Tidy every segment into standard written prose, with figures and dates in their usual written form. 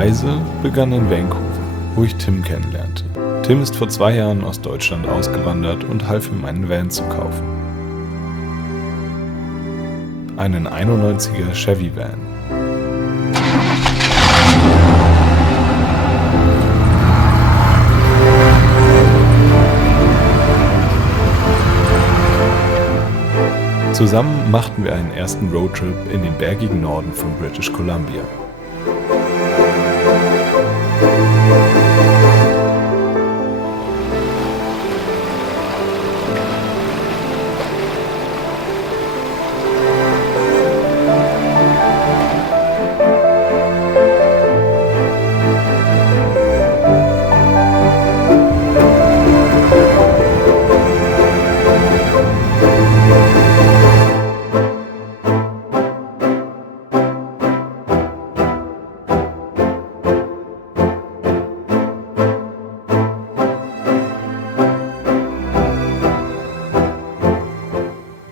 Reise begann in Vancouver, wo ich Tim kennenlernte. Tim ist vor 2 Jahren aus Deutschland ausgewandert und half mir, meinen Van zu kaufen. Einen 91er Chevy Van. Zusammen machten wir einen ersten Roadtrip in den bergigen Norden von British Columbia.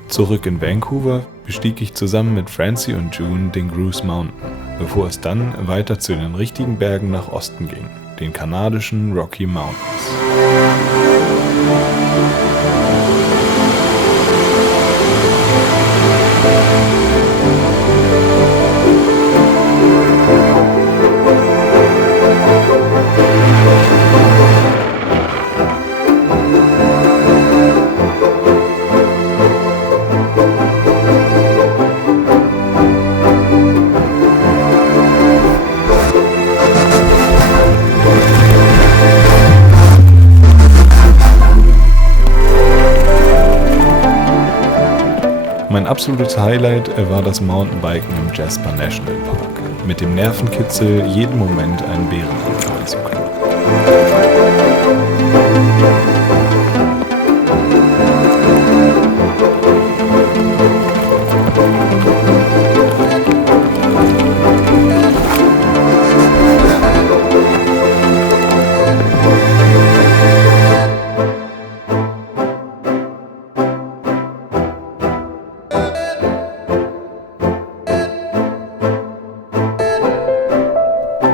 Zurück in Vancouver bestieg ich zusammen mit Francie und June den Grouse Mountain, bevor es dann weiter zu den richtigen Bergen nach Osten ging, den kanadischen Rocky Mountains. Mein absolutes Highlight war das Mountainbiken im Jasper National Park, mit dem Nervenkitzel, jeden Moment einen Bären anfahren zu können.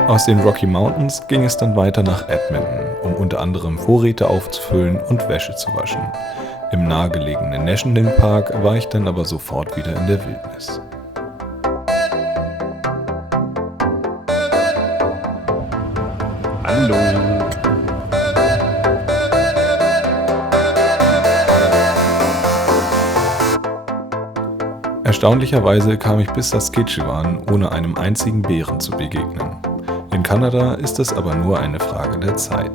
Aus den Rocky Mountains ging es dann weiter nach Edmonton, um unter anderem Vorräte aufzufüllen und Wäsche zu waschen. Im nahegelegenen National Park war ich dann aber sofort wieder in der Wildnis. Hallo. Erstaunlicherweise kam ich bis Saskatchewan, ohne einem einzigen Bären zu begegnen. In Kanada ist es aber nur eine Frage der Zeit.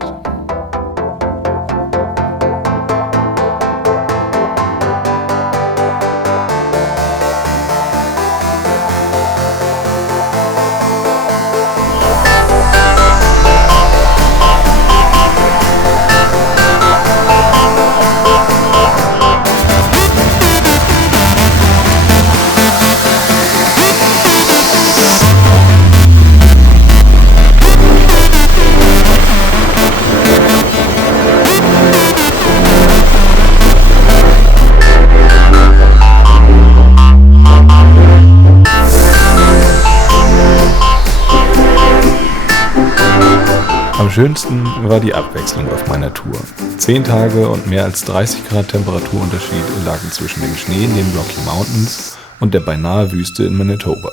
Am schönsten war die Abwechslung auf meiner Tour. 10 Tage und mehr als 30 Grad Temperaturunterschied lagen zwischen dem Schnee in den Rocky Mountains und der beinahe Wüste in Manitoba.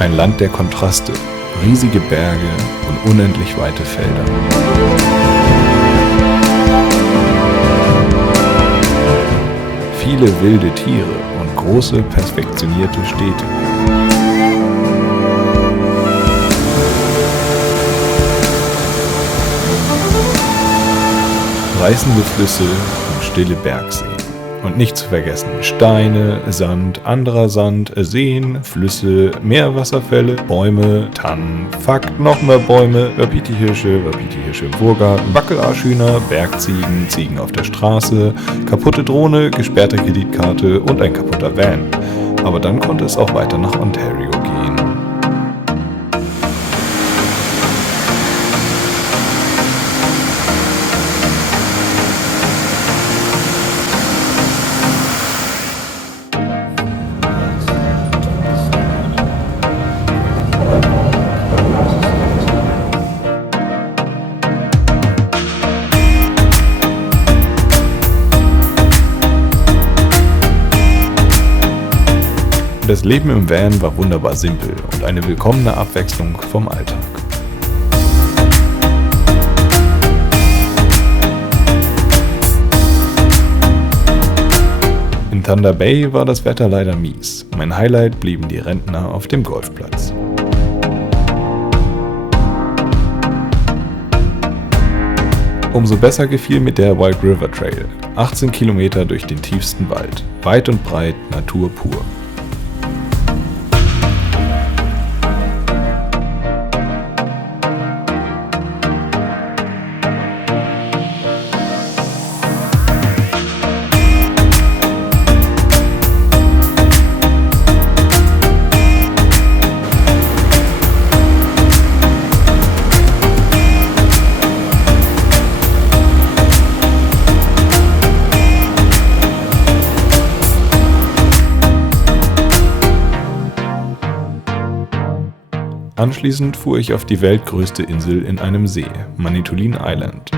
Ein Land der Kontraste, riesige Berge und unendlich weite Felder. Viele wilde Tiere und große, perfektionierte Städte. Reißende Flüsse und stille Bergseen. Und nicht zu vergessen Steine, Sand, anderer Sand, Seen, Flüsse, Meerwasserfälle, Bäume, Tannen, Fakt, noch mehr Bäume, Wapiti-Hirsche im Vorgarten, Wackelarschhühner, Bergziegen, Ziegen auf der Straße, kaputte Drohne, gesperrte Kreditkarte und ein kaputter Van. Aber dann konnte es auch weiter nach Ontario gehen. Das Leben im Van war wunderbar simpel und eine willkommene Abwechslung vom Alltag. In Thunder Bay war das Wetter leider mies. Mein Highlight blieben die Rentner auf dem Golfplatz. Umso besser gefiel mir der Wild River Trail. 18 Kilometer durch den tiefsten Wald. Weit und breit Natur pur. Anschließend fuhr ich auf die weltgrößte Insel in einem See, Manitoulin Island.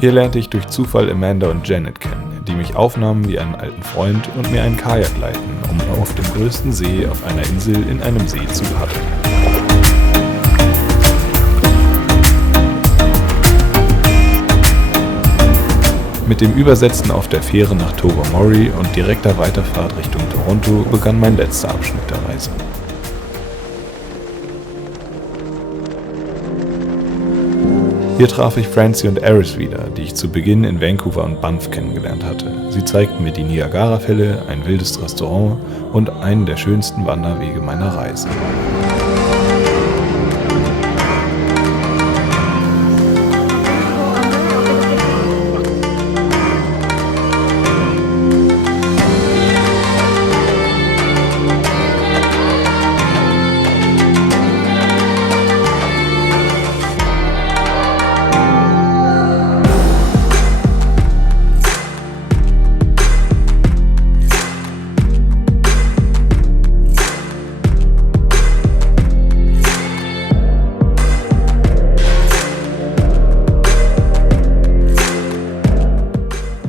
Hier lernte ich durch Zufall Amanda und Janet kennen, die mich aufnahmen wie einen alten Freund und mir einen Kajak leiten, um auf dem größten See auf einer Insel in einem See zu paddeln. Mit dem Übersetzen auf der Fähre nach Tobermory und direkter Weiterfahrt Richtung Toronto begann mein letzter Abschnitt der Reise. Hier traf ich Francie und Eris wieder, die ich zu Beginn in Vancouver und Banff kennengelernt hatte. Sie zeigten mir die Niagara-Fälle, ein wildes Restaurant und einen der schönsten Wanderwege meiner Reise.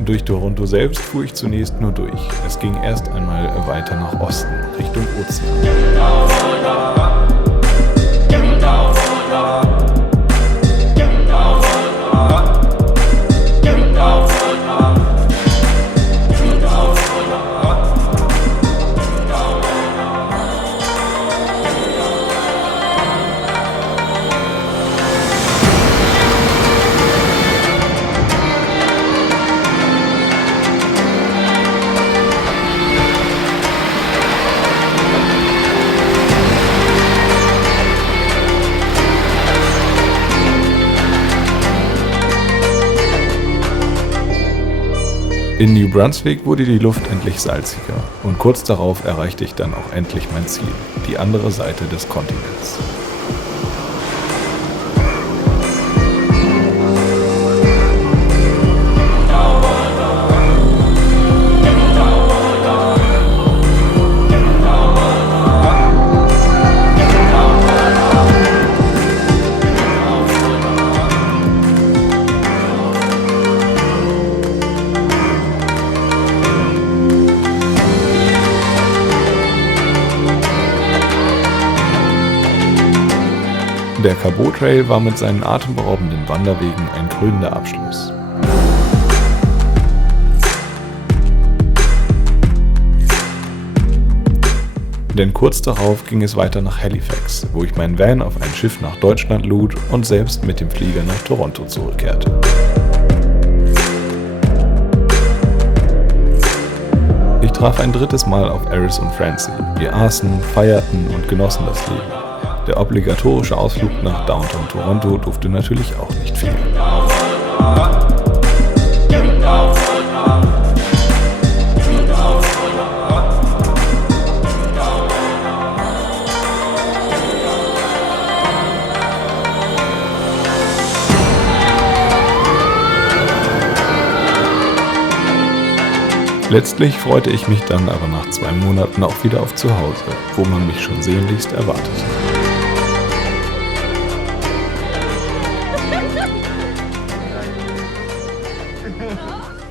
Durch Toronto selbst fuhr ich zunächst nur durch. Es ging erst einmal weiter nach Osten, Richtung Ozean. In New Brunswick wurde die Luft endlich salziger und kurz darauf erreichte ich dann auch endlich mein Ziel, die andere Seite des Kontinents. Der Cabot Trail war mit seinen atemberaubenden Wanderwegen ein krönender Abschluss. Denn kurz darauf ging es weiter nach Halifax, wo ich mein Van auf ein Schiff nach Deutschland lud und selbst mit dem Flieger nach Toronto zurückkehrte. Ich traf ein drittes Mal auf Eris und Francie. Wir aßen, feierten und genossen das Leben. Der obligatorische Ausflug nach Downtown Toronto durfte natürlich auch nicht fehlen. Letztlich freute ich mich dann aber nach 2 Monaten auch wieder auf Zuhause, wo man mich schon sehnlichst erwartete. Na?